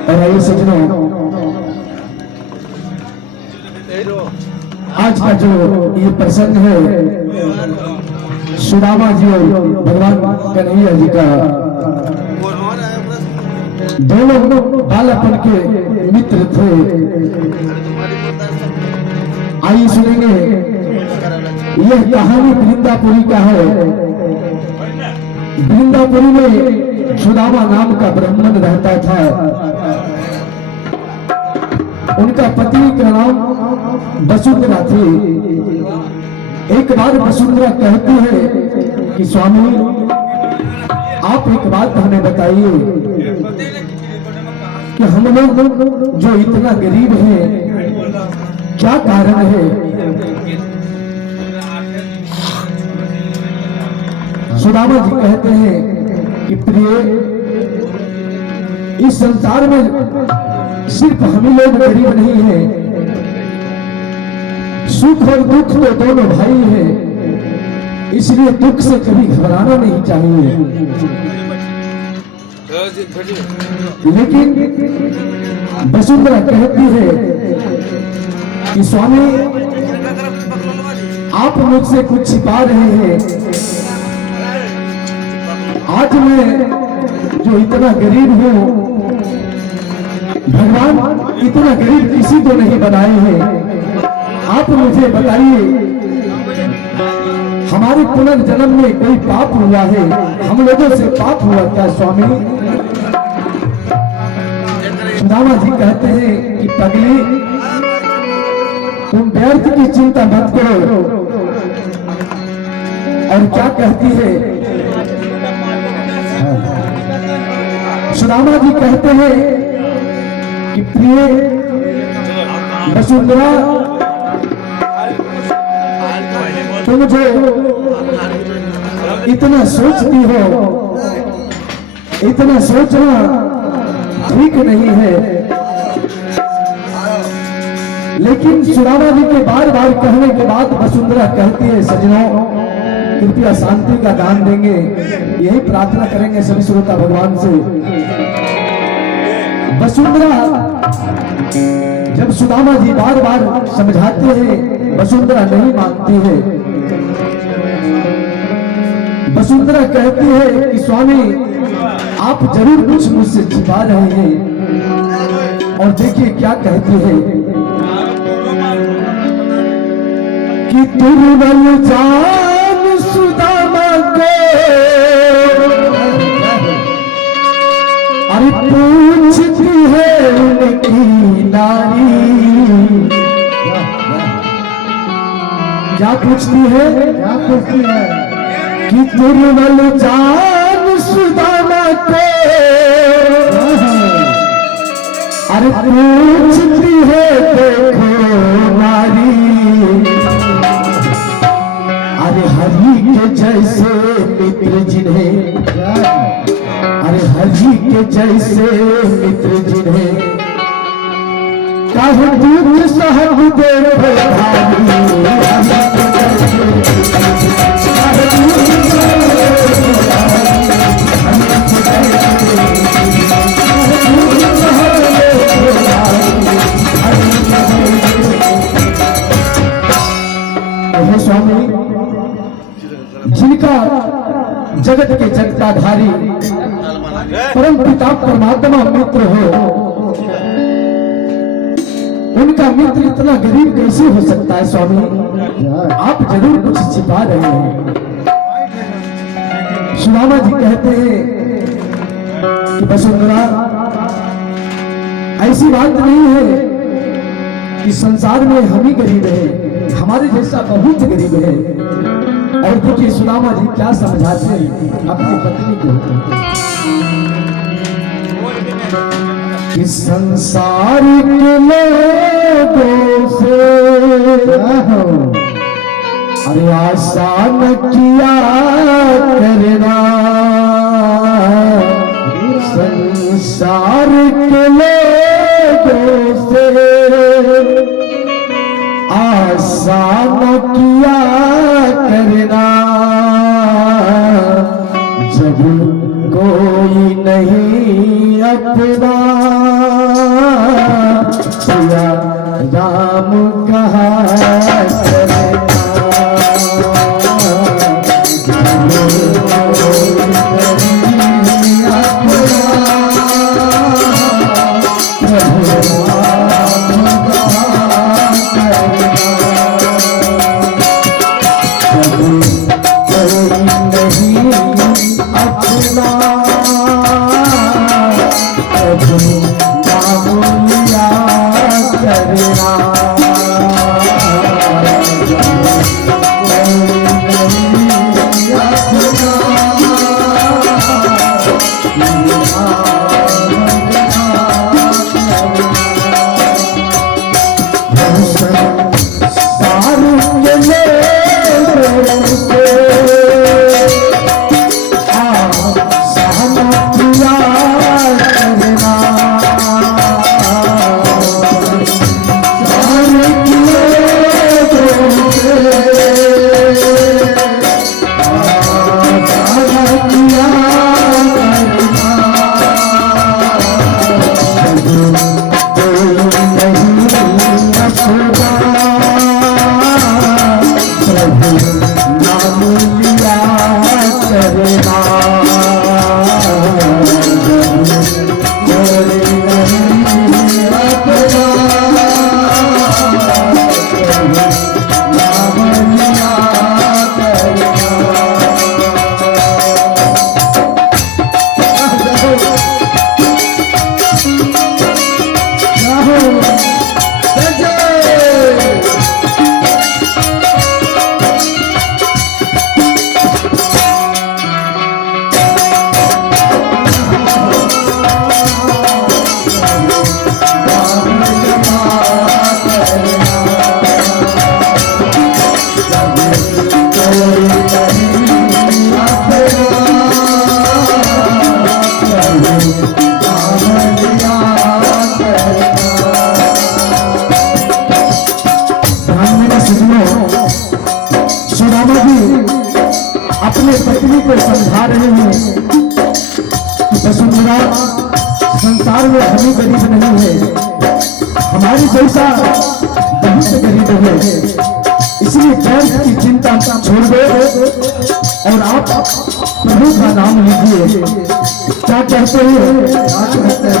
और आइए सज्जनों, आज का जो ये प्रसंग है सुदामा जी और भगवान कन्हैया जी का, दोनों बालापन के मित्र थे। आइए सुनेंगे, यह कहानी वृंदापुरी का है। वृंदापुरी में सुदामा नाम का ब्राह्मण रहता था। उनका पति का नाम वसुंधरा थी। एक बार वसुंधरा कहती है कि स्वामी, आप एक बात हमें बताइए कि हम लोग जो इतना गरीब हैं, क्या कारण है? सुदामा जी कहते हैं कि प्रिय, इस संसार में सिर्फ हम ही लोग गरीब नहीं हैं, सुख और दुख तो दोनों भाई हैं, इसलिए दुख से कभी घबराना नहीं चाहिए। लेकिन वसुंधरा कहती है कि स्वामी, आप मुझसे कुछ छिपा रहे हैं। आज मैं जो इतना गरीब हूं, भगवान इतना गरीब किसी को नहीं बनाए हैं। आप मुझे बताइए, हमारे पुनर्जन्म में कोई पाप हुआ है? हम लोगों से पाप हुआ क्या स्वामी? सुदामा जी कहते हैं कि पगली, तुम व्यर्थ की चिंता मत करो। और क्या कहती है? सुदामा जी कहते हैं कि प्रिय वसुंधरा, तुम जो इतना सोचती हो, इतना सोचना ठीक नहीं है। लेकिन सुदामा जी के बार बार कहने के बाद वसुंधरा कहती है, सज्जनों कृपया शांति का दान देंगे, यही प्रार्थना करेंगे सभी श्रोता भगवान से। वसुंधरा, जब सुदामा जी बार बार समझाते हैं, वसुंधरा नहीं मानती है। वसुंधरा कहती है कि स्वामी, आप जरूर कुछ मुझसे छिपा रहे हैं। और देखिए क्या कहती है कि दुर्बल जान सुदामा को अरे पूछती है उनकी नारी। क्या पूछती है? क्या पूछती है? कि दुर्बल जान सुदामा को अरे पूछती है देखो नारी। अरे हरि के जैसे मित्र जिन्हें, अरे हरि के जैसे मित्र जिन्हें काहे दुख सहब दे स्वामी, जिनका जगत के जगताधारी परम पिता परमात्मा मित्र हो, उनका मित्र इतना गरीब कैसे हो सकता है स्वामी? आप जरूर कुछ छिपा रहे हैं। सुदामा जी कहते हैं कि वसुंधरा, ऐसी बात नहीं है कि संसार में हम ही गरीब हैं, हमारे जैसा बहुत गरीब है। और देखिए सुदामा जी क्या समझाते हैं अपनी पत्नी को कि संसार के लोगों से अरे आशा न किया करना। संसार के लोगों से आशा न किया करना। जब कोई नहीं अपना राम कहा अपने पत्नी को समझा रहे हैं कि वसुंधरा, संसार में हमें गरीब नहीं है, हमारी जैसा बहुत गरीब है, इसलिए बैंक की चिंता छोड़ दो और आप प्रभु का नाम लीजिए। क्या कहते हैं?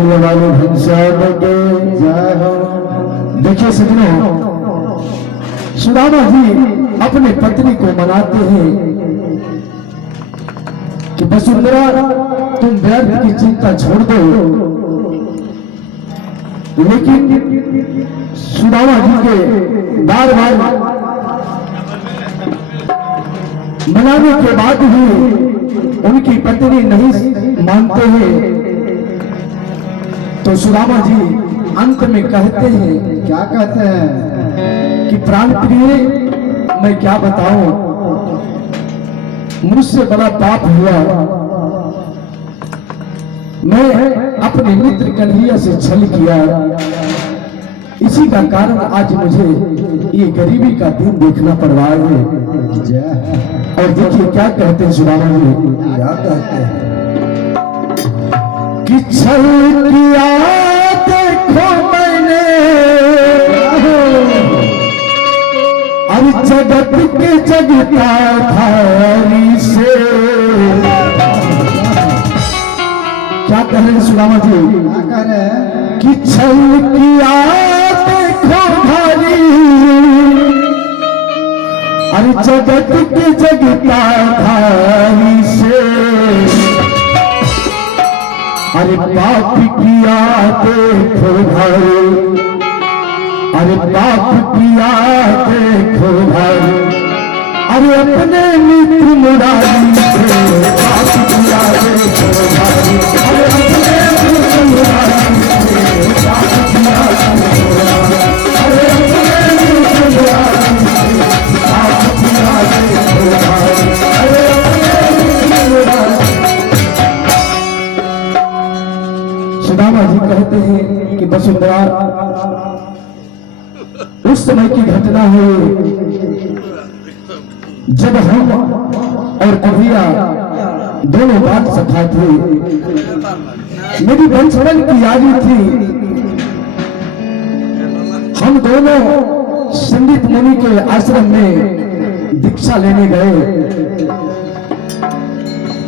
बोलने वाले घनश्याम के जय हो। देखिए सजनों, सुदामा जी अपने पत्नी को मनाते हैं कि वसुंधरा तुम व्यर्थ की चिंता छोड़ दो, लेकिन सुदामा जी के बार बार मनाने के बाद भी उनकी पत्नी नहीं मानते हैं, तो सुदामा जी अंत में कहते हैं, क्या कहते हैं कि प्राण प्रिय मैं क्या बताऊं, मुझसे बड़ा पाप हुआ, मैं अपने मित्र कन्हैया से छल किया, इसी का कारण आज मुझे ये गरीबी का दिन देखना पड़ रहा है। और देखिए क्या कहते हैं सुदामा जी, क्या कहते हैं कि छल किया देखो मैंने और जगत के जगता धारी से। क्या कह रहे हैं सुदामा जी, क्या कह रहे हैं कि छल किया देखो भारी और जगत के जगता धारी से, अरे पाप किया देखो भाई, अरे पाप किया देखो भाई, अरे अपने मित्र मुरारी से पाप किया देखो भाई, अरे अपने मित्र मुरारी से पाप किया देखो भाई, अरे अपने मित्र मुरारी से पाप किया देखो भाई, अरे अपने मित्र मुरारी। सुदामा जी कहते हैं कि वसुंधरा उस समय की घटना है जब हम और कन्हैया दोनों बात सखा थे, मेरी बचपन की यारी थी, हम दोनों संदीप मुनि के आश्रम में दीक्षा लेने गए।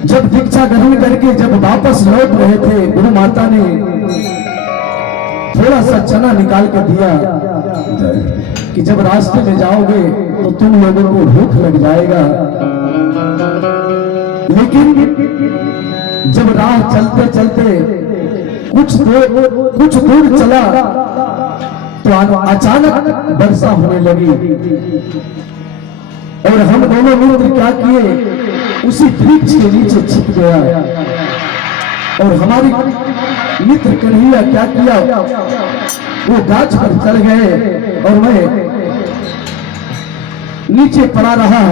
जब दीक्षा ग्रहण करके जब वापस लौट रहे थे, गुरु माता ने थोड़ा सा चना निकाल कर दिया कि जब रास्ते में जाओगे तो तुम लोगों को भूख लग जाएगा, लेकिन जब राह चलते चलते कुछ दूर चला तो अचानक वर्षा होने लगी और हम दोनों मित्र क्या किए, उसी वृक्ष के नीचे छिप गया और हमारे मित्र कन्हैया क्या किया, वो गाछ पर चढ़ गए और मैं नीचे पड़ा रहा।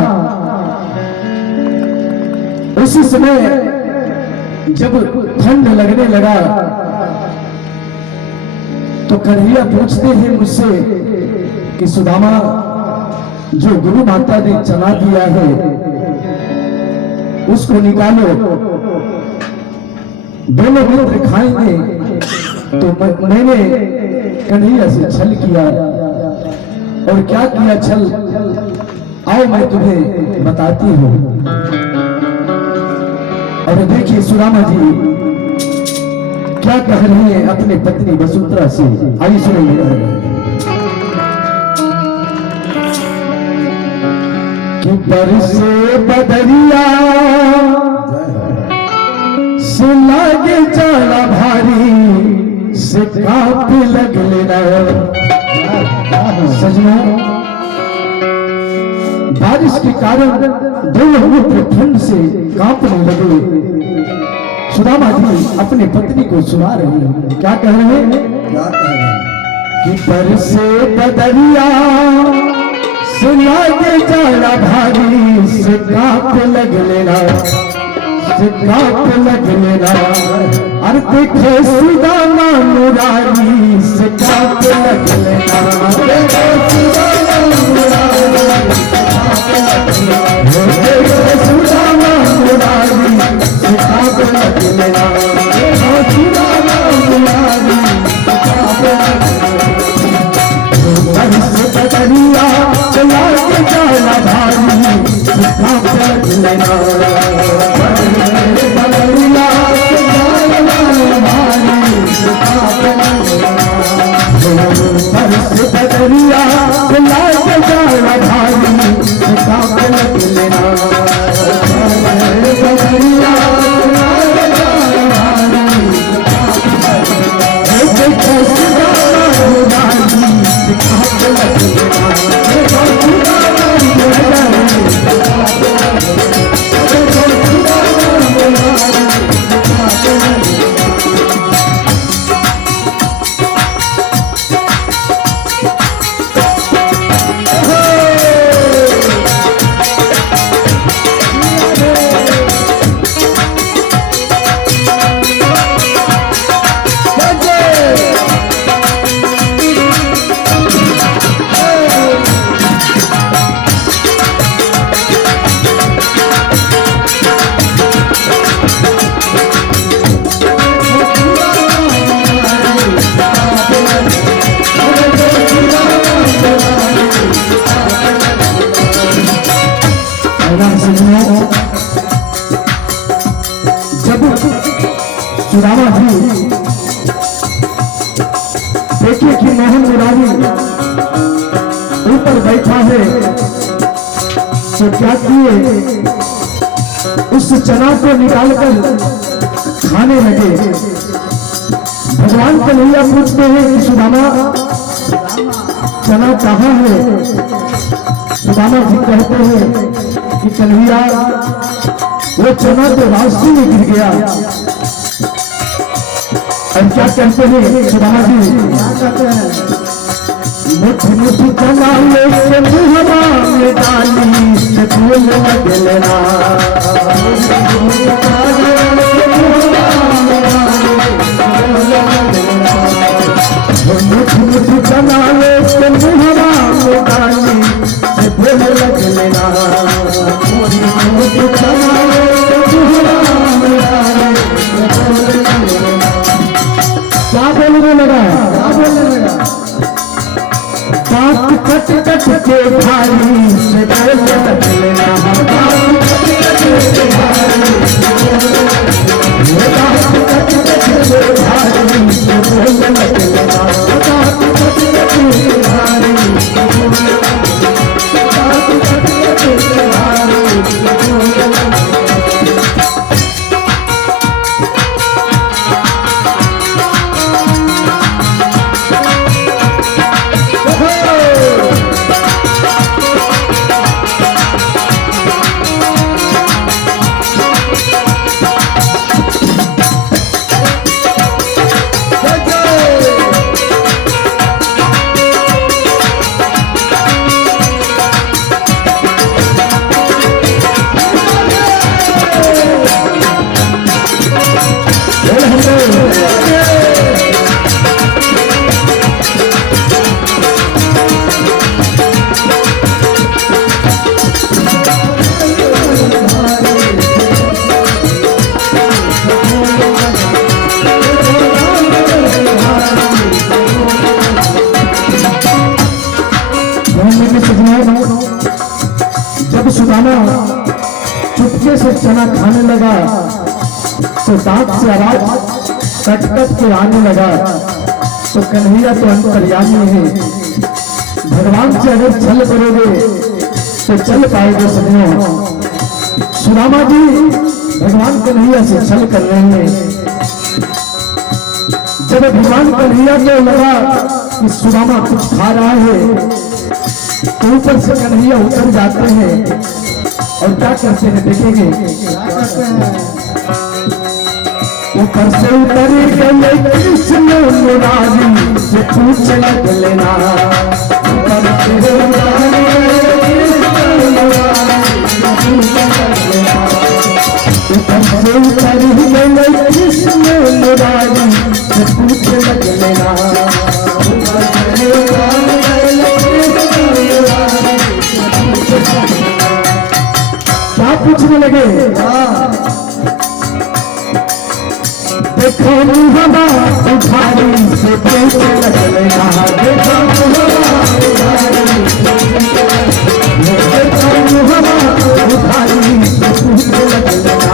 उसी समय जब ठंड लगने लगा तो कन्हैया पूछते हैं मुझसे कि सुदामा, जो गुरु माता ने चना दिया है उसको निकालो, दोनों मित्र खाएंगे। तो मैंने कन्हैया से छल किया और क्या किया छल, आओ मैं तुम्हें बताती हूं। और देखिए सुदामा जी क्या कह रही है अपने पत्नी वसुंधरा से, आइए सुनिए। कि बरसे बदरिया से लागे जाला भारी से कांप लग लेना। सजनों, बारिश के कारण दोनों मित्र ठंड से कांपने लगे। सुदामा जी अपने पत्नी को सुना रहे हैं, क्या कह रहे हैं कि बरसे बदरिया से लागे जाला भारी से कांप लग लेना, से कांप लग लेना। अरे देखे सुदामा मुरारी से कांप लग लेना, देखे सुदामा मुरारी देखे सुदामा मुरारी से कांप लग लेना, देखे सुदामा मुरारी से कांप लग लेना। बरसे बदरिया से लागे जाला भारी से कांप लग लेना, बदरिया से जाला भारी से बरस बदरिया लाल जाना भारी कांप लग लेना बदरिया लाल जाना भारी देखो सुदामा भारी कांप लग लेना देखो सुदामा सुदामा जी देखिए कि मोहन मुरारी ऊपर बैठा है तो क्या किए उस चना को निकालकर खाने लगे। भगवान कन्हैया पूछते हैं कि सुदामा चना कहाँ है। सुदामा जी कहते हैं कि कन्हैया वो चना तो रास्ते में गिर गया। और क्या कहते हैं सुदामा जी मुठ मुठ चना लेके मुहरा में डाली से फूल लग लेना मुठ मुठ चना लेके मुहरा में डाली से फूल लग लेना मुठ मुठ चना लेके मुहरा में डाली से फूल लग लेना। क्या बोलने लगा बात कट कट के भारी से बोल लग लेना बात कट कट के भारी से बोल लग लेना बात कट कट के भारी जब सुदामा चुपके से चना खाने लगा तो दांत से आवाज कट कट के आने लगा। तो कन्हैया तो अंतर्यामी है, भगवान से अगर छल करोगे तो चल पाएगे सदियों। सुदामा जी भगवान कन्हैया से छल कर रहे हैं। जब भगवान कन्हैया को लगा कि सुदामा कुछ खा रहा है तो ऊपर से कन्हैया उतर जाते हैं और क्या करते हैं देखेंगे। ऊपर से उतर गए कृष्ण मुरारी से पूछ लग लेना ऊपर से उतर गए कृष्ण मुरारी से पूछ लग लेना क्या पूछने लगे। देखो हवा उठारी से पूछ लग लेना देखो हवा उठारी से पूछ लग लेना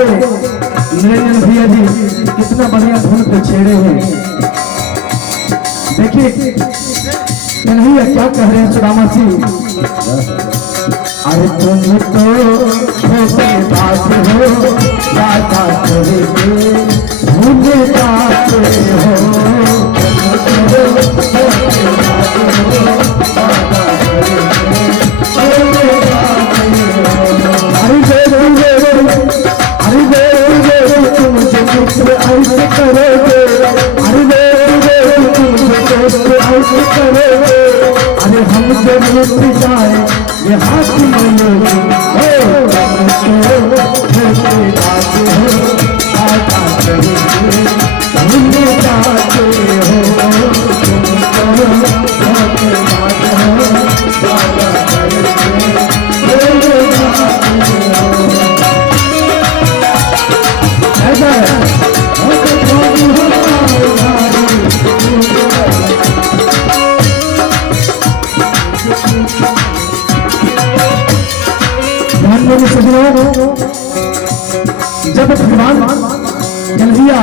हमारे निरंजन भैया जी कितना बढ़िया धुन पे छेड़े हैं। देखिए कन्हैया क्या कह रहे हैं सुदामा जी। अरे तुम तो छोटे बात हो दादा करे भूले जाते हो। ऐसे करोगे अरे हम जब मिट जाए ये हाथ में लोगे भूलने जाते जब भगवान कन्हैया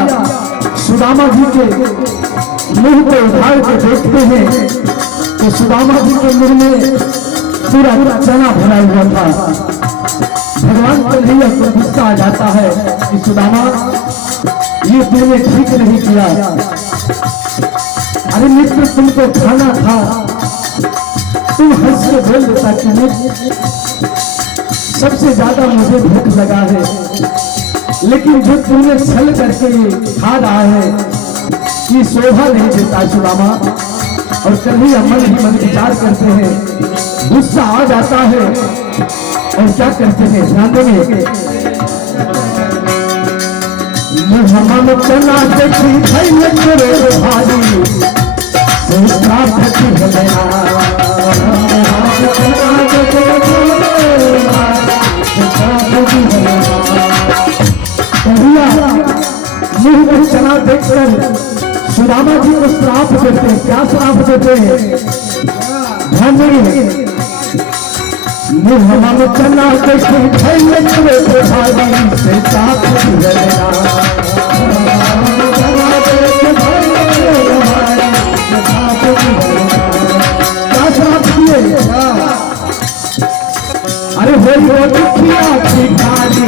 सुदामा जी के मुंह को उधार के देखते हैं तो सुदामा जी के मुंह में पूरा चना भरा हुआ था। भगवान कन्हैया को गुस्सा आ जाता है कि सुदामा ये तुमने ठीक नहीं किया। अरे मित्र तुमको खाना था, तुम हंस के बोल देता कि सबसे ज्यादा मुझे भूख लगा है, लेकिन जो तुमने छल करके खा रहा है ये शोभा नहीं देता सुदामा। और कन्हैया मन ही मन विचार करते हैं, गुस्सा आ जाता है और क्या करते हैं ध्यान देंगे। हम चना देखी भारी मुंह में चना देखकर सुदामा जी को श्राप देते हैं। क्या श्राप देते हैं ध्यान देंगे। मुंह में चना देखी भारी से साथ अरे हो दुखिया भिखारी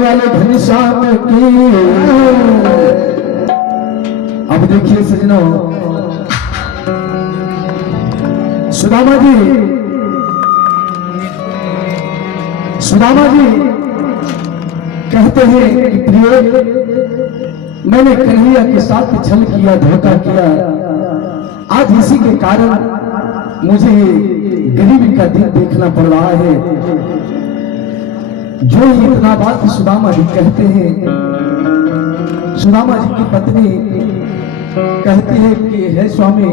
वाले घनश्याम की। अब देखिए सजनों, सुदामा जी कहते हैं कि प्रिय मैंने कन्हैया के साथ छल किया, धोखा किया, आज इसी के कारण मुझे गरीबी का दिन देखना पड़ रहा है। जो इतना बात सुदामा जी कहते हैं, सुदामा जी की पत्नी कहती है कि हे स्वामी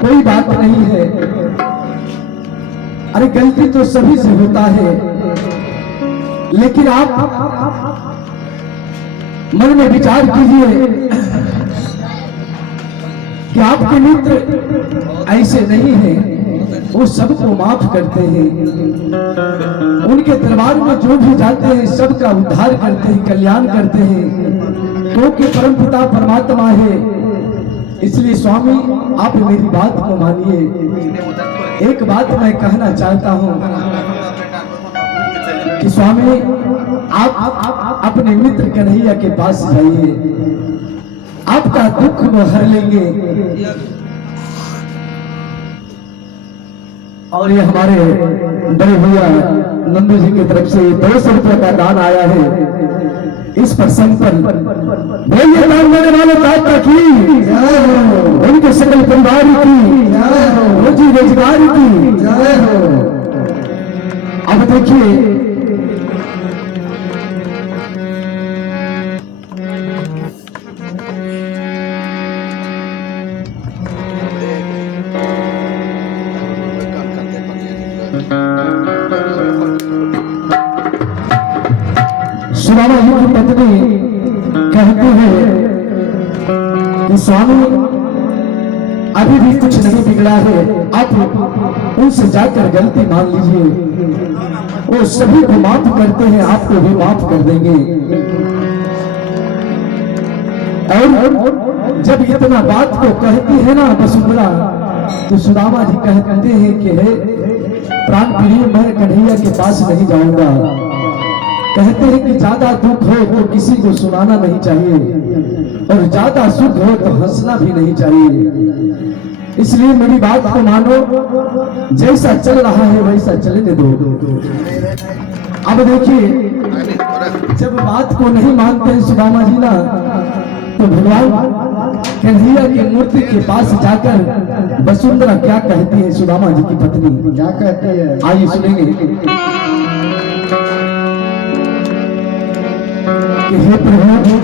कोई बात नहीं है, अरे गलती तो सभी से होता है, लेकिन आप मन में विचार कीजिए कि आपके मित्र ऐसे नहीं हैं, वो सबको माफ करते हैं, उनके दरबार में जो भी जाते हैं सबका उद्धार करते हैं, कल्याण करते हैं, क्योंकि परमपिता परमात्मा है। इसलिए स्वामी आप मेरी बात को मानिए। एक बात मैं कहना चाहता हूं कि स्वामी आप अपने मित्र कन्हैया के पास जाइए, आपका दुख वो हर लेंगे। और ये हमारे बड़े भैया नंदू जी की तरफ से 200 रुपये का दान आया है इस प्रसंग पर। भैया दान देने वाले दाता की, उनके सकल परिवार की, रोजी रोजगार की। अब देखिए सुदामा जी की पत्नी कहती है कि स्वामी अभी भी कुछ नहीं बिगड़ा है, आप उनसे जाकर गलती मान लीजिए, वो सभी को माफ करते हैं, आपको भी माफ कर देंगे। और जब इतना बात को कहती है ना वसुंधरा, तो सुदामा जी कहते हैं कि हे प्राण प्रिय, मैं कन्हैया के पास नहीं जाऊंगा। कहते हैं कि ज्यादा दुख हो तो किसी को सुनाना नहीं चाहिए, और ज्यादा सुख हो तो हंसना भी नहीं चाहिए। इसलिए मेरी बात को मानो, जैसा चल रहा है वैसा चलने दो। अब देखिए, जब बात को नहीं मानते हैं सुदामा जी ना, तो भगवान कन्हैया की मूर्ति के पास जाकर वसुंधरा क्या कहती है, सुदामा जी की पत्नी क्या कहती है, आइए सुनेंगे। हे प्रभु,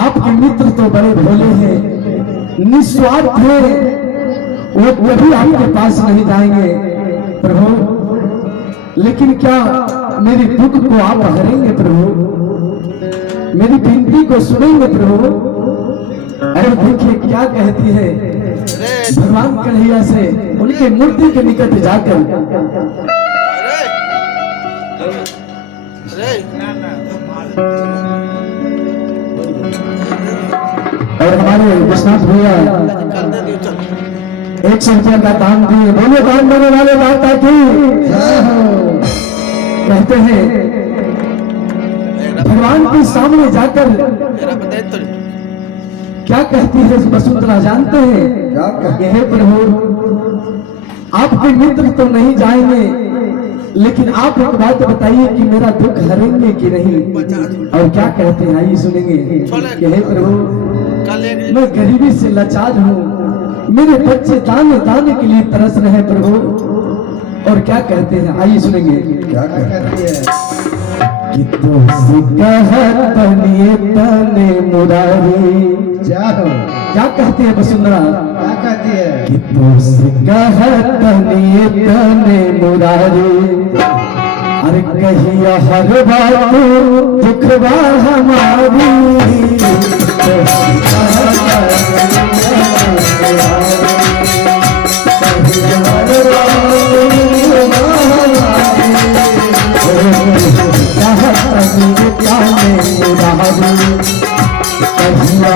आपके मित्र तो बड़े भोले हैं, निस्वार्थ है, वो कभी आपके पास नहीं जाएंगे प्रभु। लेकिन क्या मेरी दुख को आप हरेंगे प्रभु, मेरी विनती को सुनेंगे प्रभु। अरे देखिए क्या कहती है भगवान कन्हैया से, उनके मूर्ति के निकट जाकर। और हमारे विश्वनाथ भैया 100 रुपया का दान दिए, बोले दान देने वाले दाता की। कहते हैं भगवान के सामने जाकर क्या कहती है वसुंधरा, जानते हैं कि हे प्रभु, आपके मित्र तो नहीं जाएंगे, लेकिन आप एक बात बताइए कि मेरा दुख हरेंगे कि नहीं। और क्या कहते हैं, आइए सुनेंगे कि हे प्रभु, मैं गरीबी से लाचार हूँ, मेरे बच्चे दाने दाने के लिए तरस रहे हैं प्रभु। और क्या कहते हैं, आइए सुनेंगे क्या कहते हैं कि तुझसे कहतनिए तने मुरारी। क्या कहती है वसुंधरा, क्या कहती है कि तुझसे कहतनिए तने मुरारी। अरे कहिया हर बात दुखवा हमारी,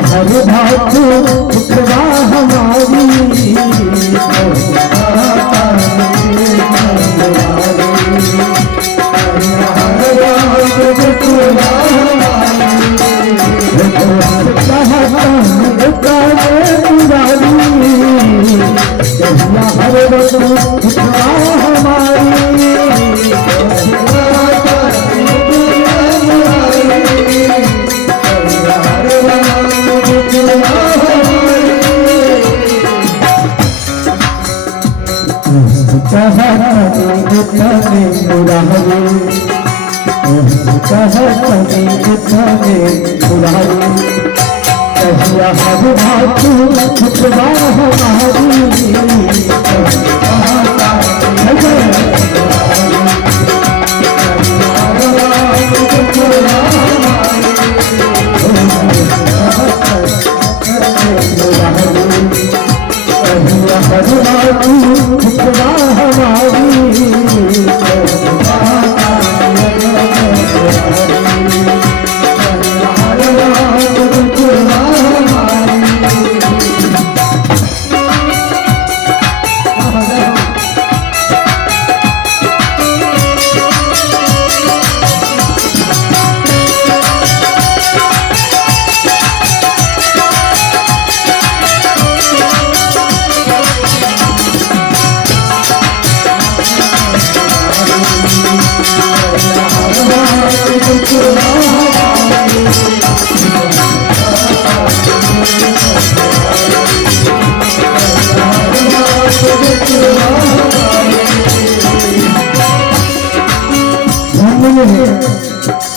हर बात दुखवा हमारी।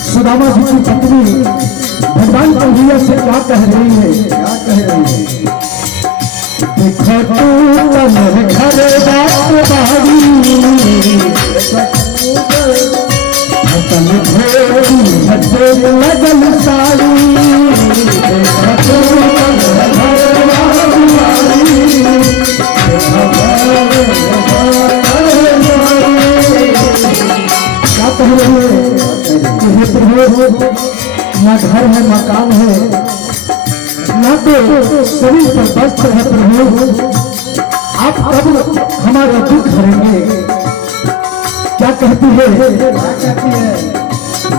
सुदामा जी की पत्नी भगवान कन्हैया से क्या कह रही है, क्या कह रही है देखो तू तन घर बात बारी तन घोड़ी झटे लगल सारी देखो तू तन घर बात बारी क्या कह रहे हैं प्रभु, ना घर है मकान है ना तो शरीर पर वस्त्र है प्रभु, आप कब हमारा दुख हरेंगे? क्या कहती है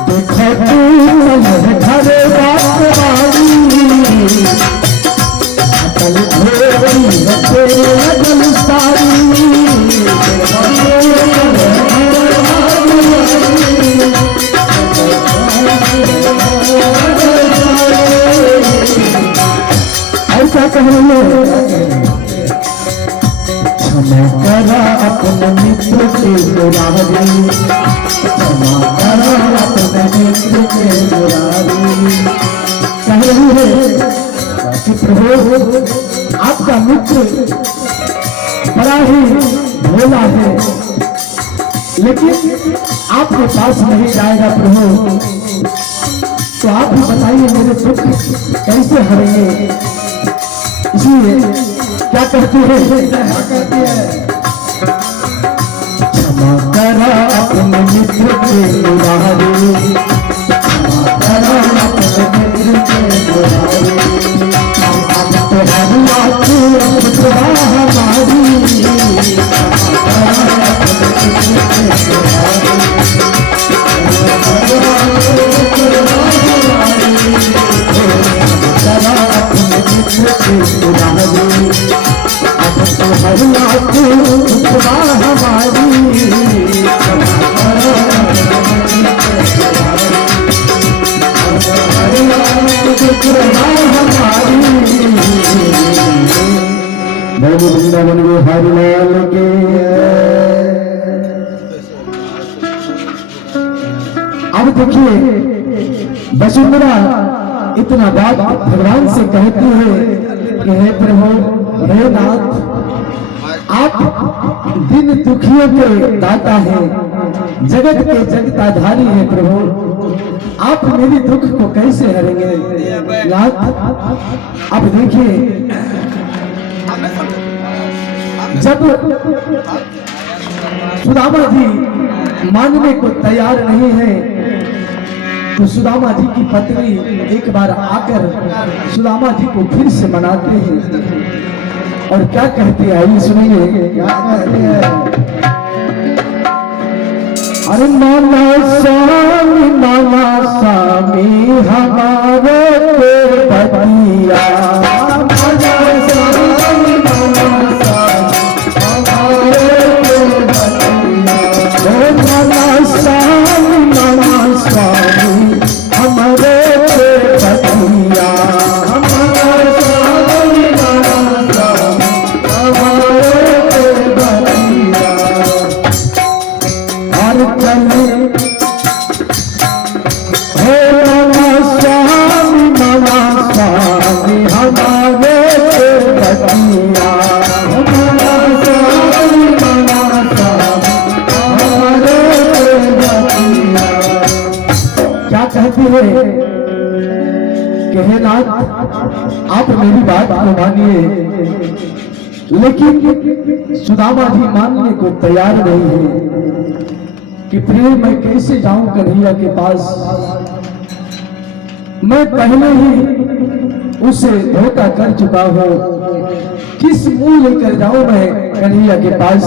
देखो तू घर बात वाली अकल घोड़ी तेरे लगन सारी क्या कह रही है? क्षमा करा अपने मित्र के मुरारी, क्षमा करा अपने मित्र के मुरारी। कह रही है कि प्रभु आपका मित्र बड़ा ही भोला है, लेकिन आपके पास नहीं जाएगा प्रभु, तो आप ही बताइए मेरे दुख कैसे हरेंगे? इसलिए क्या कहती है क्षमा करा अपने मित्र के मुरारी, क्षमा करा अपने मित्र के मुरारी, अब तो हमारी वृंदावन बिहारी लाल के। अब देखिए वसुंधरा इतना बात भगवान से कहती है कि हे प्रभु, हे नाथ, आप दिन दुखियों के दाता हैं, जगत के जगताधारी हैं प्रभु, आप मेरी दुख को कैसे हरेंगे नाथ? अब देखिए जब सुदामा जी मानने को तैयार नहीं है तो सुदामा जी की पत्नी एक बार आकर सुदामा जी को फिर से मनाते हैं और क्या कहती है आइए सुनिए। क्या कहती है? अरे मामा स्वामी हमारे के पतिया, आप मेरी बात को मानिए, लेकिन सुदामा जी मानने को तैयार नहीं है कि प्रिय मैं कैसे जाऊं कन्हैया के पास, मैं पहले ही उसे धोखा कर चुका हूं, किस मुंह लेकर जाऊं मैं कन्हैया के पास?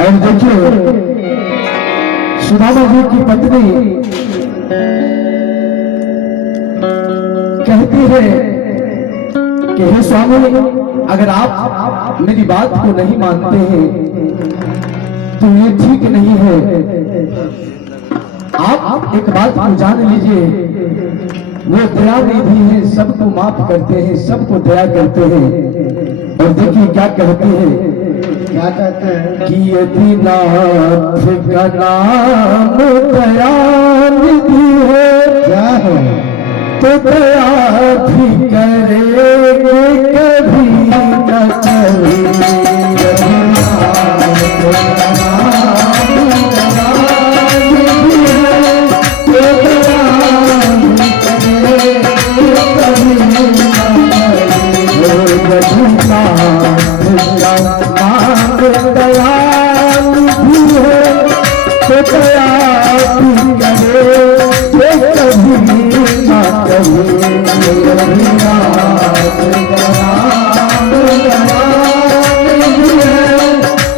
और देखिए सुदामा जी की पत्नी कहती है कि हे स्वामी, अगर आप मेरी बात को नहीं मानते हैं तो ये ठीक नहीं है। आप एक बात को जान लीजिए, वो दया निधि है, सबको माफ करते हैं, सबको दया करते हैं। और देखिए क्या कहते हैं, क्या कहते हैं कि यदि नाथ का नाम दयानिधि है, क्या है तो दया भी करेंगे कभी न कभी। यदि नाथ का नाम दयानिधि है, तो दया भी करेंगे कभी न कभी। यदि नाथ का नाम दयानिधि है, तो दया भी करेंगे कभी न कभी। यदि नाथ का नाम दयानिधि है,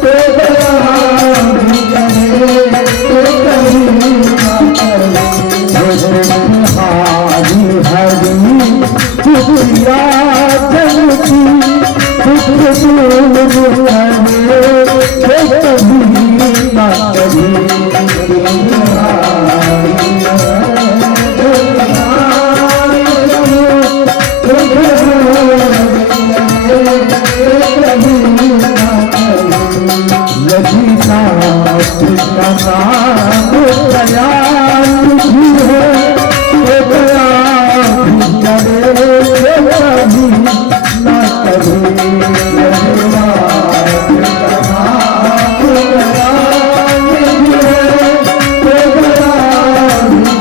तो दया भी करेंगे कभी न कभी। हरि हरि चुपिया जनती दुख दूर करे कभी न कभी। यदि नाथ का नाम दयानिधि है, तो दया भी करेंगे कभी न कभी।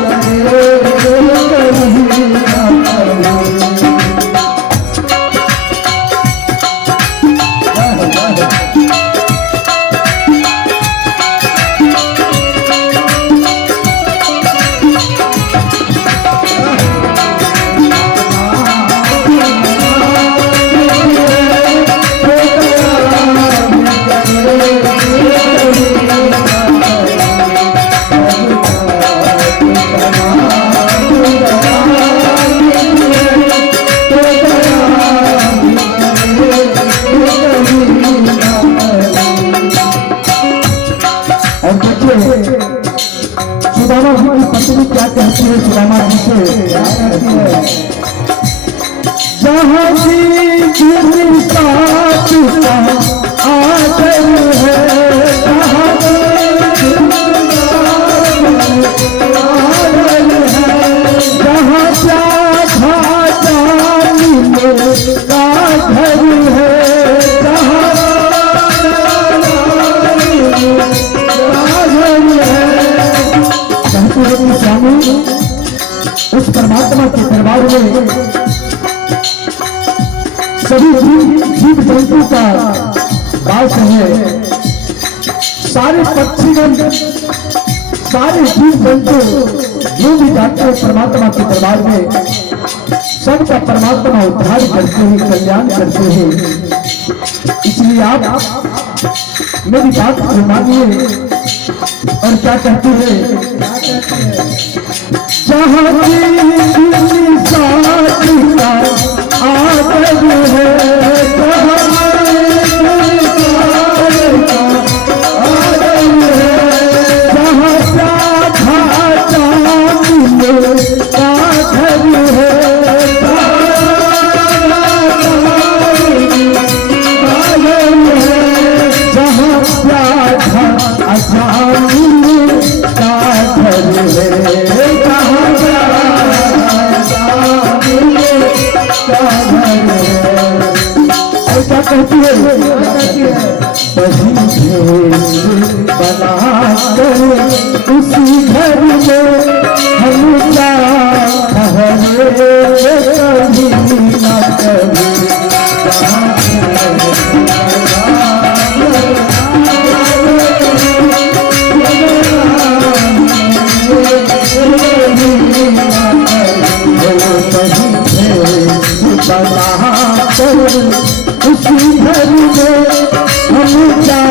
यदि नाथ का नाम दयानिधि है, तो दया भी करेंगे कभी न कभी। और देखिए सुदामा जी की पत्नी क्या कहती है सुदामा जी से, क्या कहती है, जहाँ जी साथ का आदर है, जहाँ आदर है, जहाँ चाहा जानी मेरा घर है, जहाँ स्वामी उस परमात्मा के दरबार में सभी जीव जंतु का वास है। सारे पक्षीगण सारे जीव जंतु जो भी जाते हैं परमात्मा के दरबार में, सबका परमात्मा उद्धार करते हैं, कल्याण करते हैं। इसलिए आप मेरी बात को मानिए। और क्या कहती है, जहाँ की साथ का आदर है, जहाँ आदर है, जहाँ चाहा जानी मेरा घर है, जहाँ प्यासा अजानी का घर है, जहाँ का घर है। और क्या कहती है, वही भेष बनाकर उसी घर में हम क्या ठहरे कभी न कभी। उसी घर में हम क्या कभी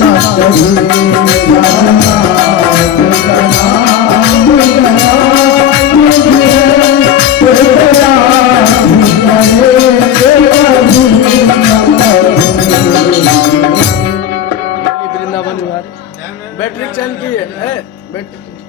न कभी। बैटरी चेंज की है बैटरी